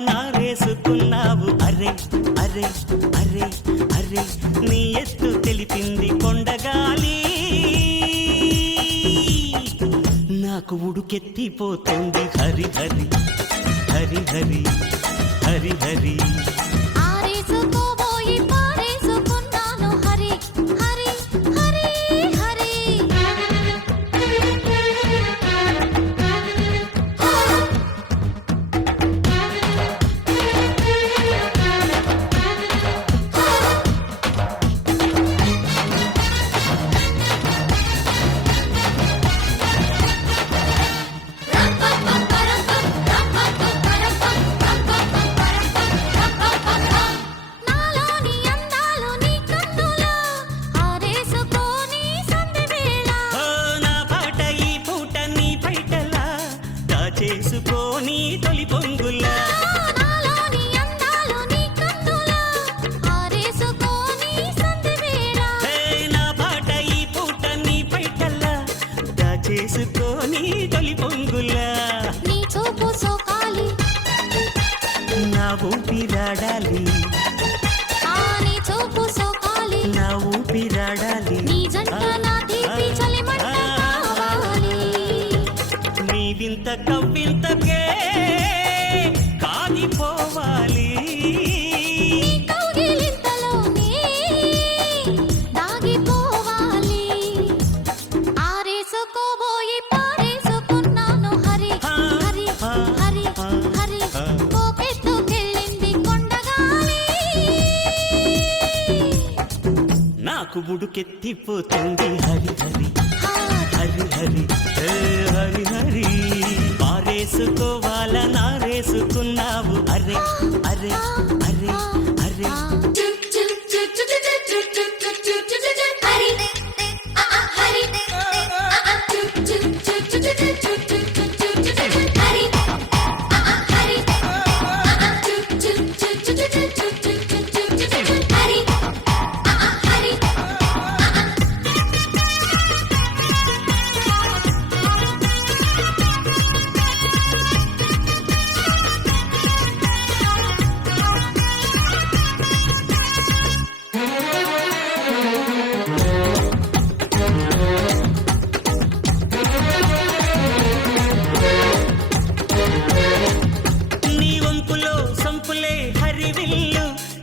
నారేసుకున్నావు అరే అరే అరే అరే నీ ఎత్తు తెలిపింది కొండగాలి నాకు ఉడుకెత్తిపోతుంది హరి హరి హరి హరి హరి హరి చేసుకొని తొలి పొంగులా నా పాట ఈ పూట నీ పైటల్లా దాచేసుకొని తొలి పొంగులా నీ చూపు సోకాలి నా ఊపిరాడాలి నీ చూపు సోకాలి నా ఊపిరాడాలి నీ జంట నా తీపి చలిమంట కావాలి నీ వింత కవ్వింతకే కాదిపోవాలి కౌగిలింతలోనే దాగిపోవాలి ఆరేసుకోబోయి పారేసుకున్నాను హరి హరి హరి హరి కోపెత్తుకెళ్ళింది కొండగాలి నాకు ఉడుకెత్తిపోతుంది హరి హరి హరి హరి హరి హరి పారేసుకోవాల నారేసుకున్నావు అరే అరే అరే అరే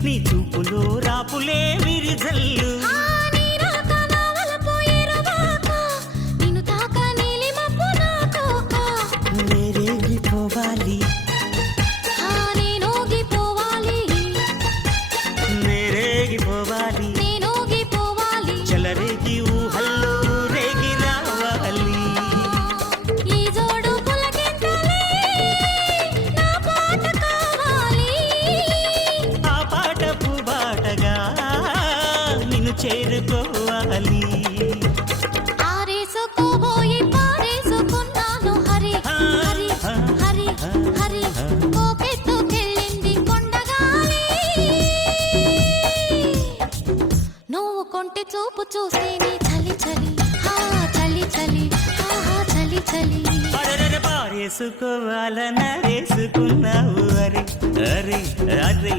నీ చూపులో రాపులే విరిజల్లు నేరేగిపోవాలి నేరేగిపోవాలి చలరేగి ఊహల్లో రేగి రావాలి ఈ జోడు పులకింతలే నా పాట కావాలి ఆ పాట పుబాటగా నిన్ను చేరుకోవాలి ఆరేసుకోబోయి పారేసుకున్నాను హరి హరి హరి హరి కోపెత్తుకెళ్ళింది కొండగాలి నువ్వు కొంటి చూపు చూస్తేనే చలి చలి చలి చలి చలి చలి పారేసుకోవాల నరేసుకున్నావు అరే అరే అరే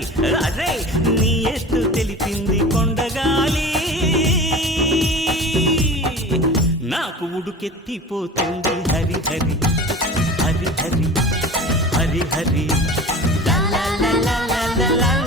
అరే నీ ఎత్తు తెలిపింది కొండగాలి నాకు ఉడుకెత్తిపోతుంది హరి హరి హరి హరి హరి హరి లా లా లా లా లా లా